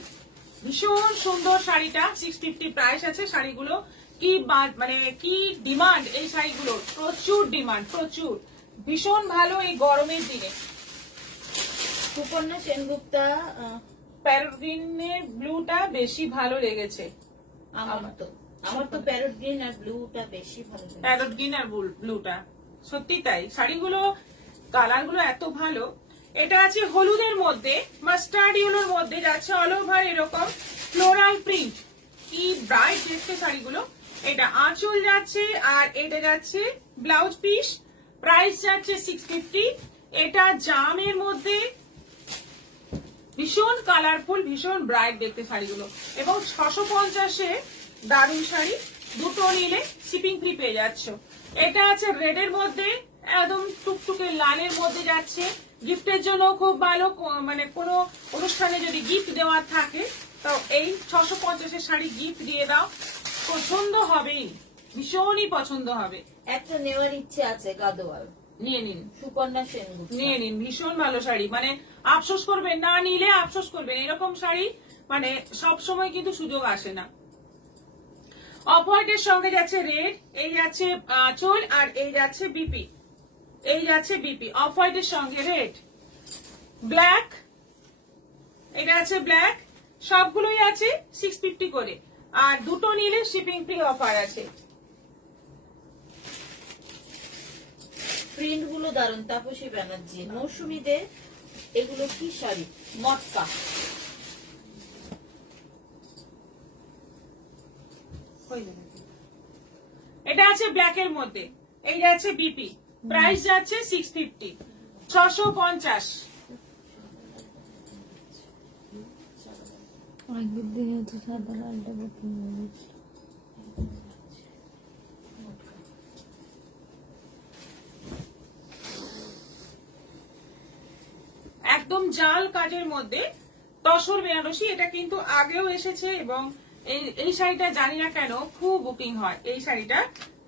ভীষণ সুন্দর শাড়িটা, 650 প্রাইস আছে। শাড়িগুলো কি মানে কি ডিমান্ড এই শাড়িগুলো, প্রচুর ডিমান্ড, প্রচুর। ভীষণ ভালো এই গরমের দিনে। সুপর্ণা সেনগুপ্তা প্যারট গ্রিনের ব্লুটা বেশি ভালো লেগেছে। আমার তো প্যারট গ্রিন আর ব্লুটা বেশি ভালো লাগে। প্যারট গ্রিন আর ব্লুটা সত্যি তাই। শাড়িগুলো কালার গুলো এত ভালো। এটা আছে হলুদের মধ্যে, মাস্টার্ড ইয়েলোর মধ্যে, যাচ্ছে অল ওভার এরকম ফ্লোরাল প্রিন্ট। কি ব্রাইট দেখতে শাড়িগুলো। এটা আঁচল যাচ্ছে, আর এটা যাচ্ছে ব্লাউজ পিস। প্রাইস যাচ্ছে 650। এটা জামের মধ্যে, ভীষণ কালারফুল, ভীষণ ব্রাইট দেখতে শাড়িগুলো, এবং 650-এ দারুণ শাড়ি। দুটো নিলে শিপিং ফ্রি পেয়ে যাচ্ছ। এটা আছে রেডের মধ্যে, একদম টুকটুকে লালের মধ্যে যাচ্ছে। গিফটের জন্য খুব ভালো, মানে কোনো অনুষ্ঠানে যদি গিফট দেওয়ার থাকে তো এই 650-এর শাড়ি গিফট দিয়ে দাও, পছন্দ হবেই, ভীষণই পছন্দ হবে। একটা নেওয়ার ইচ্ছে আছে, গাদোয়াল নিয়ে নিন, সুপর্ণা সেনগুপ্তা নিয়ে নিন। ভীষণ ভালো শাড়ি, মানে আফসোস করবেন না, নিলে আফসোস করবেন। এরকম শাড়ি মানে সব সময় কিন্তু সুযোগ আসে না। অফ হোয়াইটের সঙ্গে যাচ্ছে রেড, এই যাচ্ছে আঁচল, আর এই যাচ্ছে বিপি, এই যাচ্ছে বিপি। অফ হোয়াইটের সঙ্গে রেড, ব্ল্যাক, এটা আছে ব্ল্যাক, সবগুলোই আছে 650 করে, আর দুটো নিলে শিপিং ফ্রি অফার আছে। প্রিন্ট গুলো দারুন, তাপসী ব্যানার্জি, মৌসুমী দে, এগুলো কি শাড়ি, মটকা। এটা আছে ব্ল্যাক এর মধ্যে, এই যাচ্ছে বিপি, প্রাইস যাচ্ছে 650, 650। আগের দিনে তো সাদা লালটা বুকিং হয়েছিল। একদম জাল কাজের মধ্যে তসর বেনারসি, এটা কিন্তু আগেও এসেছে এবং এই শাড়িটা জানি না কেন খুব বুকিং হয়। এই শাড়িটা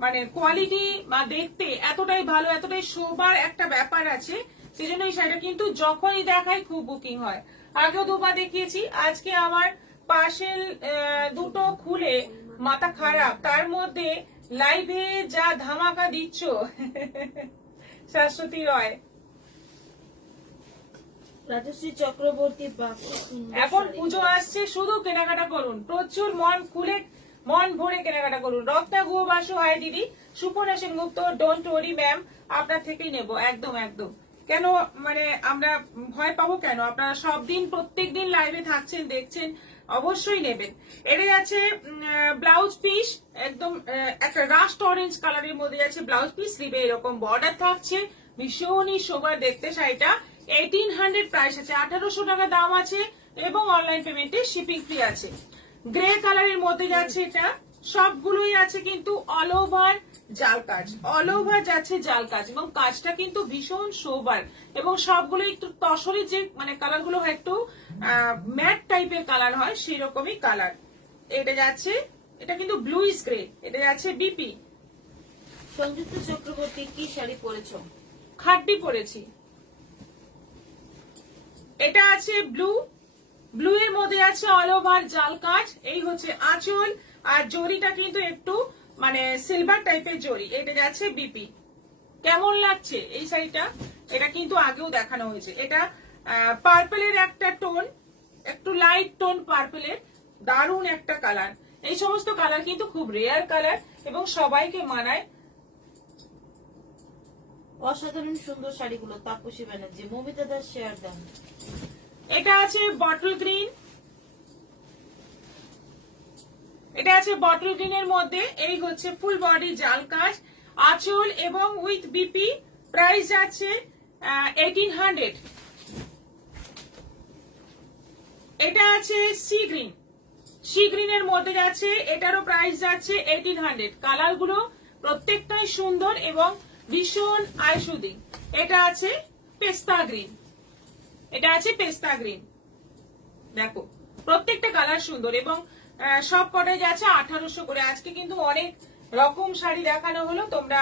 মানে কোয়ালিটি বা দেখতে এতটাই ভালো, এতটাই শোবার একটা ব্যাপার আছে, সেজন্য এই শাড়িটা কিন্তু যখনই দেখাই খুব বুকিং হয়। আগেও দুবার দেখিয়েছি, আজকে আমার পার্সেল দুটো খুলে মাথা খারাপ, তার মধ্যে লাইভে যা ধামাকা দিচ্ছ শাশ্বতী রয়। রাজশ্রী চক্রবর্তী, এখন পুজো আসছে, শুধু কেনাকাটা করুন, প্রচুর মন খুলে মন ভরে কেনাকাটা করুন। রক্তা গুহ বাসু, হাই দিদি। Suparna Sengupta, don't worry ma'am, আপনার থেকেই নেব। একদম একদম, কেন মানে আমরা ভয় পাবো কেন? আপনারা সব দিন প্রত্যেক দিন লাইভে থাকছেন, দেখছেন, অবশ্যই নেবেন। এটা যাচ্ছে ব্লাউজ পিস, একদম একটা রাস্ট অরেঞ্জ কালারের মধ্যে যাচ্ছে ব্লাউজ পিস, স্লিভে এরকম বর্ডার থাকছে, ভীষণই সোবার দেখতে শাড়িটা। 1800 প্রাইস আছে, 1800 টাকা দাম আছে এবং অনলাইন পেমেন্টে শিপিং ফ্রি আছে। গ্রে কালারের মধ্যে যাচ্ছে এটা, সবগুলোই আছে কিন্তু অল ওভার জাল কাজ, অল ওভার যাচ্ছে জাল কাজ এবং কাজটা কিন্তু ভীষণ সোবার এবং সবগুলো একটু তসরের যে মানে কালার গুলো হয় একটু ম্যাট টাইপের কালার হয়, সেই রকমই কালার। এটা যাচ্ছে, এটা কিন্তু ব্লুইশ গ্রে, এটা যাচ্ছে বিপি। সংযুক্ত চক্রবর্তী, কি শাড়ি পরেছো? খাড্ডি পরেছি। এটা আছে ব্লু, ব্লু এর মধ্যে আছে অল ওভার জাল কাজ, এই হচ্ছে আঁচল, আর জরিটা কিন্তু একটু মানে সিলভার টাইপের জরি। এটা যাচ্ছে বিপি। কেমন লাগছে এই শাড়িটা? এটা কিন্তু আগেও দেখানো হয়েছে। এটা পার্পলের একটা টোন, একটু লাইট টোন পার্পলের, দারুণ একটা কালার। এই সমস্ত কালার কিন্তু খুব রেয়ার কালার এবং সবাইকে মানায়। অসাধারণ সুন্দর শাড়িগুলো, তাপসী ব্যানার্জি, মমিতা দাস, শেয়ার দাম। এটা আছে বটল গ্রিন, এটা আছে বটল গ্রিনের মধ্যে, এই হচ্ছে ফুল বডি জাল কাজ, আঁচল এবং উইথ বিপি। প্রাইস যাচ্ছে 1800। এটা আছে সি গ্রিন, সি গ্রিনের মধ্যে যাচ্ছে, এটারও প্রাইস যাচ্ছে 1800। কালার গুলো প্রত্যেকটাই সুন্দর এবং ভীষণ আইসুদি। এটা আছে পেস্তা গ্রিন, এটা আছে পেস্তা গ্রিন। দেখো প্রত্যেকটা কালার সুন্দর এবং সব কটাই যাচ্ছে 1800 করে। আজকে কিন্তু অনেক রকম শাড়ি দেখানো হলো, তোমরা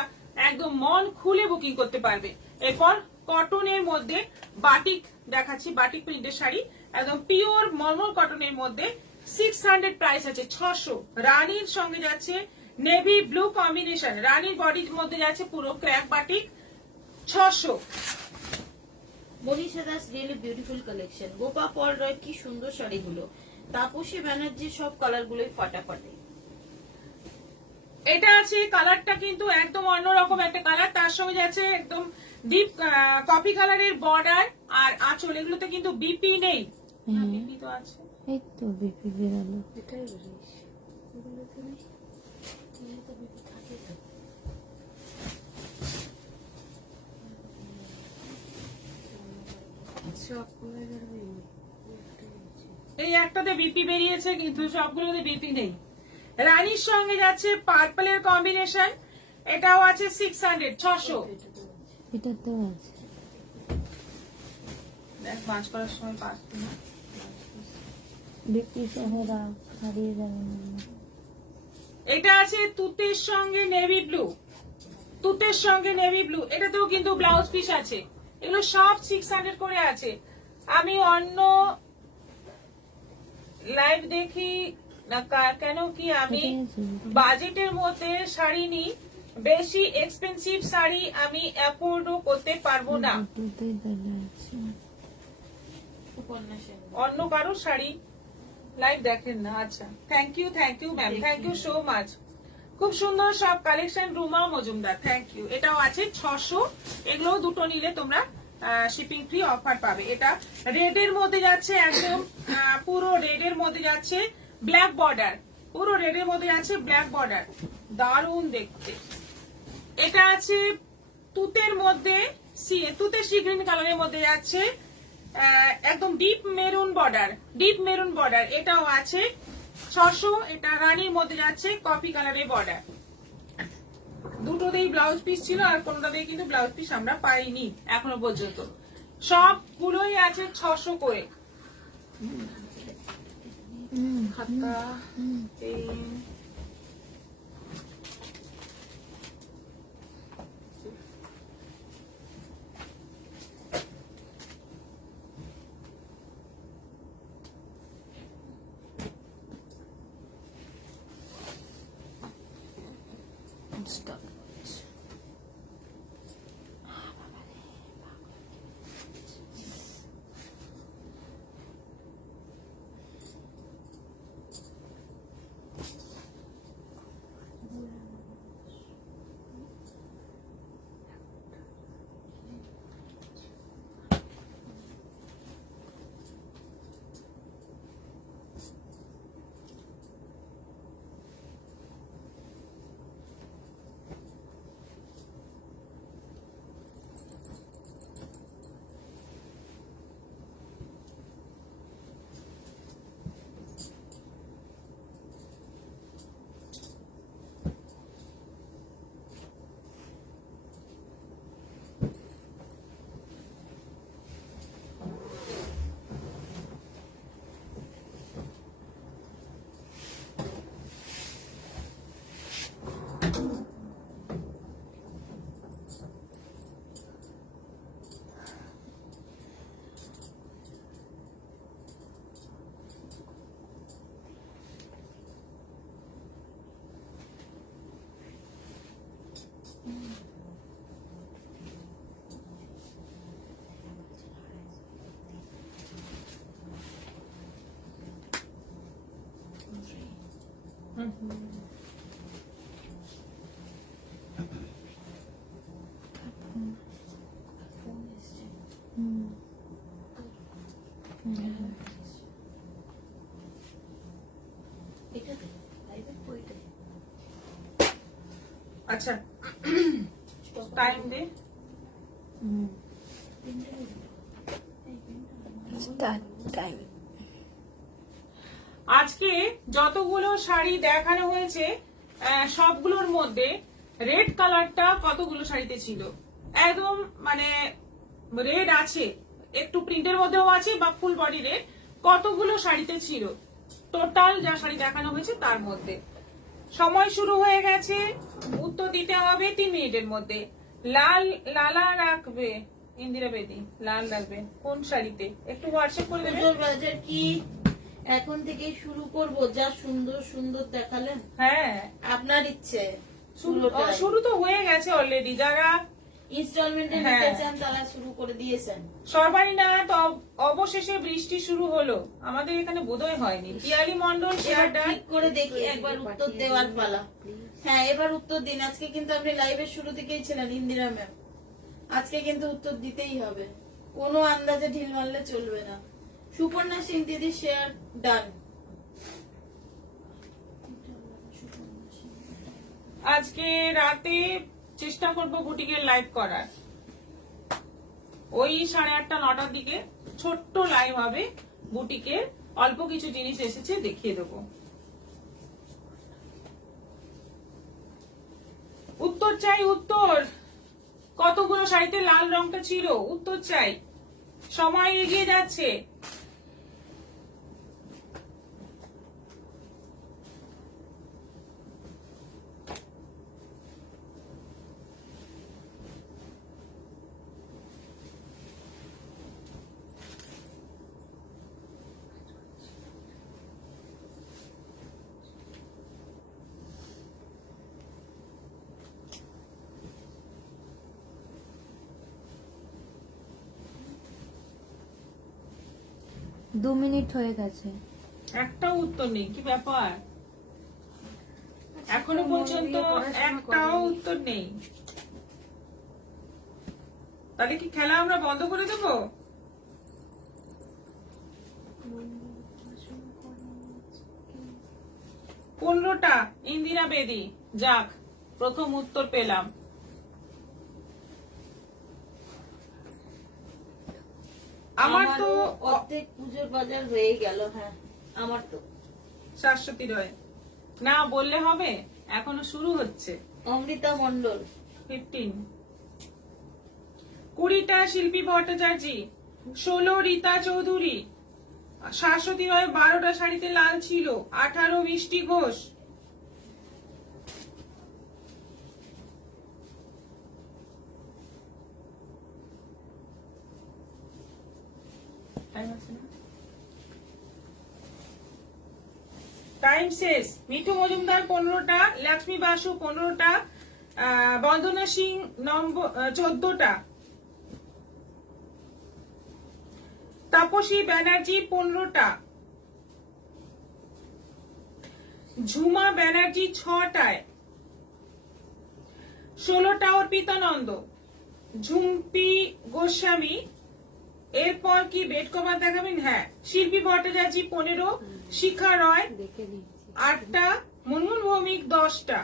একদম মন খুলে বুকিং করতে পারবে। এরপর কটনের মধ্যে বাটিক দেখাচ্ছি, বাটিক প্রিন্টের শাড়ি, একদম পিওর মলমল কটনের মধ্যে 600 প্রাইস আছে, 600। রানীর সঙ্গে যাচ্ছে নেভি ব্লু কম্বিনেশন, রানীর বডির মধ্যে যাচ্ছে পুরো crack batik, 600। Manisha Das, really beautiful collection. Gopa Paul Roy, কি সুন্দর শাড়িগুলো। তাপসী ব্যানার্জি, সব কালার গুলোই ফাটাফাটি। এটা আছে কালারটা কিন্তু একদম অন্যরকম একটা কালার, তার সঙ্গে যাচ্ছে একদম ডিপ কফি কালারের বর্ডার আর আঁচল। এগুলোতে কিন্তু বিপি নেই, বিপি তো আছে, এই তো বিপি বেরালো। এটাই বলিস, এগুলোতে নেই, এগুলোতে বিপি থাকে তো। এই একটাতে বিপি বেরিয়েছে কিন্তু সবগুলোতে বিপি নেই। রানীর সঙ্গে যাচ্ছে পার্পলের কম্বিনেশন, এটাও আছে 600, 600। এটাতেও আছে। দেখ পাঁচ করার সময় পাঁচ না, বিপি সহরা হারিয়ে যাবে না। এটা আছে তুতের সঙ্গে নেভি ব্লু, তুতের সঙ্গে নেভি ব্লু, এটাতেও কিন্তু ব্লাউজ পিস আছে। এগুলো সব 600 করে আছে। আমি অন্য লাইভ দেখি, না কেন কি আমি কোথায় আছে এটা? বাজেটের মধ্যে শাড়ি নিই, বেশি এক্সপেন্সিভ শাড়ি আমি অ্যাফোর্ডও করতে পারবো না। দুটোতেই দাঁড়িয়ে আছে। সুপর্ণা সেন। অন্য কারো শাড়ি লাইভ দেখেন না। আচ্ছা, thank you ma'am, thank you so much. খুব সুন্দর সব collection, Ruma Majumdar, thank you. এটাও আছে 600, এগুলো দুটো নিলে তোমরা শিপিং ফ্রি অফার পাবে। এটা রেড এর মধ্যে যাচ্ছে, একদম পুরো রেড এর মধ্যে যাচ্ছে, ব্ল্যাক বর্ডার, পুরো রেড এর মধ্যে যাচ্ছে ব্ল্যাক বর্ডার, দারুণ দেখতে। এটা আছে তুতের মধ্যে, তুতে সি গ্রিন কালারের মধ্যে যাচ্ছে, একদম ডিপ মেরুন বর্ডার, এটাও আছে 600। এটা রানীর মধ্যে যাচ্ছে, কফি কালারের বর্ডার। দুটোতেই ব্লাউজ পিস ছিল, আর কোনটাতেই কিন্তু ব্লাউজ পিস আমরা পাইনি এখনো পর্যন্ত। সবগুলোই আছে 600 করে। খাতা, পেন, Stuck. আচ্ছা টাইম দে। Start time. আজকে যতগুলো শাড়ি দেখানো হয়েছে সবগুলোর মধ্যে রেড কালারটা কতগুলো শাড়িতে ছিল, একদম মানে রেড আছে, একটু প্রিন্টের মধ্যেও আছে বা ফুল বডি রেড, কতগুলো শাড়িতে ছিল টোটাল যা শাড়ি দেখানো হয়েছে তার মধ্যে। সময় শুরু হয়ে গেছে, উত্তর দিতে হবে 3 মিনিটের মধ্যে। লালা রাখবে ইন্দিরা বেদি, লাল রাখবে কোন শাড়িতে একটু হোয়াটসঅ্যাপ করে দেবে। পুজোর বাজার কি এখন থেকে শুরু করব? যা সুন্দর সুন্দর দেখালেন, হ্যাঁ আপনার ইচ্ছে। শুরু তো হয়ে গেছে অলরেডি, যারা ইনস্টলমেন্টে হ্যাঁ। নিতে চান তারা শুরু করে দিয়েছেন। সর্বাণী না তো অবশেষে বৃষ্টি শুরু হলো, আমাদের এখানে বোধহয় হয়নি। পিয়ালি মন্ডল এবার শেয়ারটা ঠিক করে দেখি, একবার উত্তর দেওয়ার পালা। হ্যাঁ, এবার উত্তর দিন। আজকে কিন্তু আপনি লাইভের শুরু থেকেই ছিলেন ইন্দিরা ম্যাম, আজকে কিন্তু উত্তর দিতেই হবে, কোনো আন্দাজে ঢিল মারলে চলবে না। সুপর্ণা সিং দিদি শেয়ার ডান। আজকে রাতে চেষ্টা করব বুটিকের লাইভ করার, ওই 8:30 9টার দিকে ছোট্ট লাইভ হবে বুটিকের, অল্প কিছু জিনিস এসেছে দেখিয়ে দেবো। উত্তর চাই, উত্তর কতগুলো শাড়িতে লাল রংটা ছিল, উত্তর চাই। সময় এগিয়ে যাচ্ছে। 2 মিনিট হয়ে গেছে। একটাও উত্তর নেই, কি ব্যাপার? এখনো পর্যন্ত একটাও উত্তর নেই। তাহলে কি খেলা আমরা বন্ধ করে দেবো? পনেরোটা ইন্দিরা বেদি, যাক প্রথম উত্তর পেলাম। আমার তো অর্ধেক পুজোর বাজার হয়ে গেল। হ্যাঁ আমার তো শাশ্বতী রয় না বললে হবে, এখনো শুরু হচ্ছে। অমৃতা মন্ডল 15, 20টা শিল্পী ভট্টাচার্য, 16 রীতা চৌধুরী, শাশ্বতী রয় 12টা শাড়িতে লাল ছিল, 18 মিষ্টি ঘোষ, টাইম শেষ। মিঠু মজুমদার 15টা, লক্ষ্মী বাসু 15টা, বন্দনা সিং 14টা, তাপসী ব্যানার্জি 15টা, ঝুমা ব্যানার্জি 6টায়, 16টা অর্পিতানন্দ, ঝুম্পি গোস্বামী। এরপর কি বেড কভার দেখাবেন? হ্যাঁ, শিল্পী ভট্টাচার্য 15, শিখা রয় 8টা, মুনমুন ভৌমিক 10টা।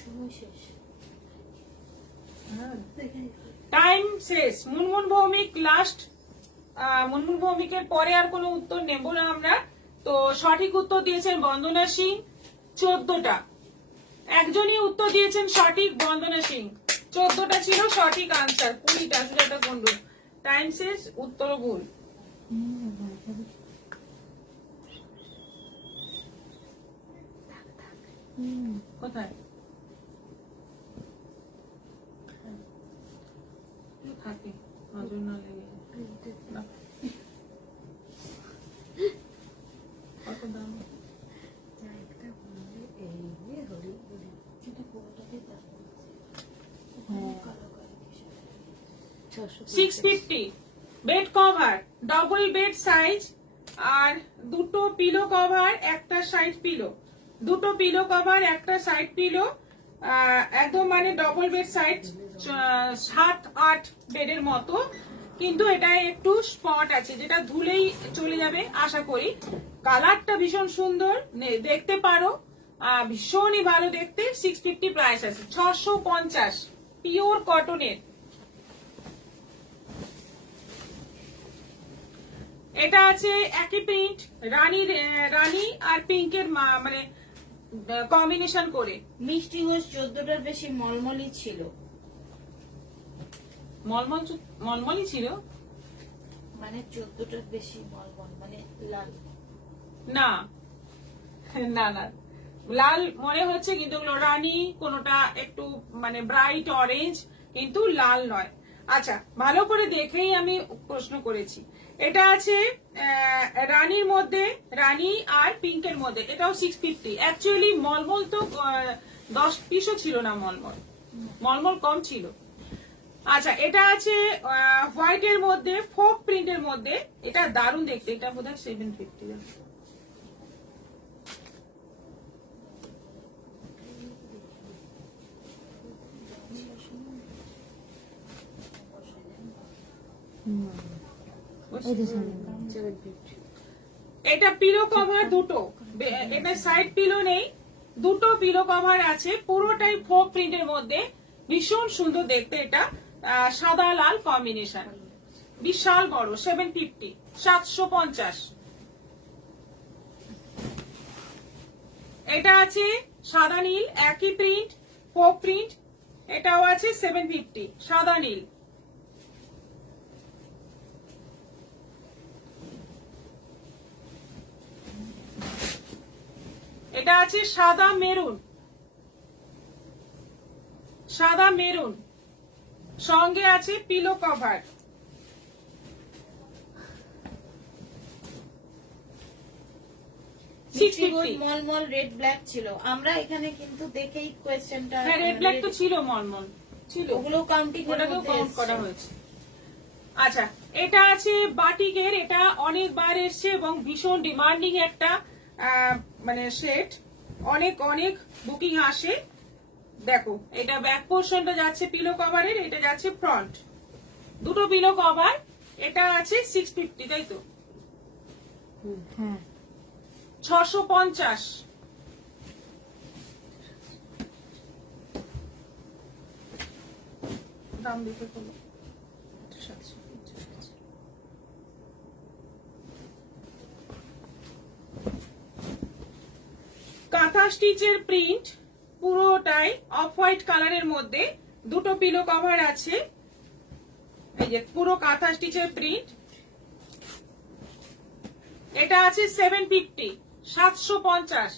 সময় শেষ। টাইম শেষ। মুনমুন ভৌমিক লাস্ট। মুনমুন ভৌমিকের পরে আর কোনো উত্তর নেব না আমরা। তো সঠিক উত্তর দিয়েছেন বন্দনা সিং 14টা। একজনই উত্তর দিয়েছেন সঠিক, বন্দনা সিং। 14টা ছিল সঠিক আনসার, 20টা শুধু একটা গন্ডু। টাইম শেষ, উত্তর ভুল। কোথায় থাকে নজর না লেগে না। কত দাম? $650 bed cover, double bed size, আর দুটো পিলো কভার, একটা সাইড পিলো, দুটো পিলো কভার, একটা সাইড পিলো, একদম মানে ডবল বেড সাইজ, 7-8 বেডের মতো। কিন্তু এটা একটু স্পট আছে, যেটা ধুলেই চলে যাবে আশা করি। কালারটা ভীষণ সুন্দর, দেখতে পারো, ভীষণই ভালো দেখতে। 650 প্রাইস আছে। 650 পিওর কটনের। এটা আছে একই প্রিন্ট, রানী আর পিঙ্কের মানে কম্বিনেশন করে। মিষ্টি ঘোষ 14টার বেশি মলমলি ছিল। মলমলি ছিল মানে 14টার বেশি মলমল মানে লাল। না না না, লাল মনে হচ্ছে কিন্তু ওগুলো রানী, কোনোটা একটু মানে ব্রাইট অরেঞ্জ, কিন্তু লাল নয়। আচ্ছা, ভালো করে দেখেই আমি প্রশ্ন করেছি। এটা আছে রানীর মধ্যে, রানী আর পিঙ্কের মধ্যে। এটাও 650। অ্যাকচুয়ালি মলমল তো 10 পিসও ছিল না, মলমল কম ছিল। আচ্ছা, এটা আছে হোয়াইটের মধ্যে, ফোক প্রিন্টের মধ্যে। এটা দারুণ দেখতে। এটা বোধহয় 750। এটা পিলো কভার দুটো, এটা সাইড পিলো নেই, দুটো পিলো কভার আছে, পুরোটাই ফোক প্রিন্টের মধ্যে। ভীষণ সুন্দর দেখতে এটা, সাদা লাল কম্বিনেশন, বিশাল বড়। 750, 750। এটা আছে সাদা নীল, একই প্রিন্ট, ফোক প্রিন্ট। এটাও আছে 750, সাদা নীল। এটা আছে সাদা মেরুন, সাদা মেরুন, সঙ্গে আছে পিলো কভার। 650 মলমল রেড ব্ল্যাক ছিল, আমরা এখানে কিন্তু দেখেই কোয়েশ্চেনটা, হ্যাঁ রেড ব্ল্যাক তো ছিল, মলমল ছিল, ওগুলো কাউন্টিং ওটাকেও কাউন্ট করা হয়েছে। আচ্ছা, এটা আছে বাটিকের, এটা অনেকবার এসছে এবং ভীষণ ডিমান্ডিং একটা মানে সেট, অনেক অনেক বুকিং আসে। দেখো এটা ব্যাক পোর্শনটা যাচ্ছে পিলো কভারের, এটা যাচ্ছে ফ্রন্ট, দুটো পিলো কভার। এটা আছে 650, তাই তো? হ্যাঁ 650। দাম দেখে করো। কাঁথা স্টিচের প্রিন্ট, পুরোটাই অফ হোয়াইট কালারের মধ্যে, দুটো পিলো কভার আছে। এই যে পুরো কাঁথা স্টিচের প্রিন্ট। এটা আছে 750, 750।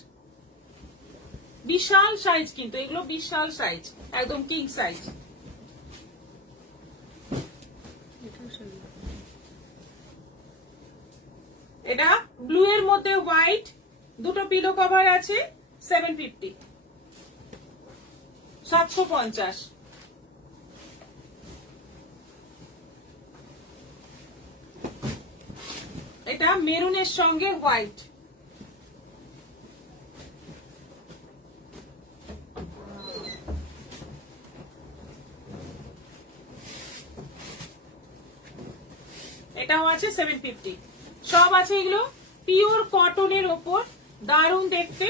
বিশাল সাইজ, কিন্তু এগুলো বিশাল সাইজ, একদম কিং সাইজ। এটা ব্লু এর মধ্যে হোয়াইট, দুটো পিলো কভার আছে, 750, 750। এটা মেরুনের সঙ্গে হোয়াইট। এটাও আছে 750। সব আছে এগুলো পিওর কটনের ওপর, দারুণ দেখতে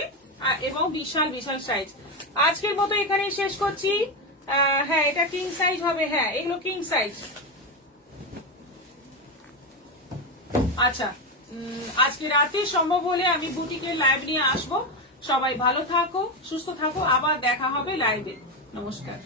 এবং বিশাল বিশাল সাইজ। আজকের মতো এখানে শেষ করছি। হ্যাঁ এটা কিং সাইজ হবে, হ্যাঁ এগুলো কিং সাইজ। আচ্ছা, আজকে রাতে সম্ভব হলে আমি বুটিকের লাইভ নিয়ে আসবো। সবাই ভালো থাকো, সুস্থ থাকো, আবার দেখা হবে লাইভে। নমস্কার।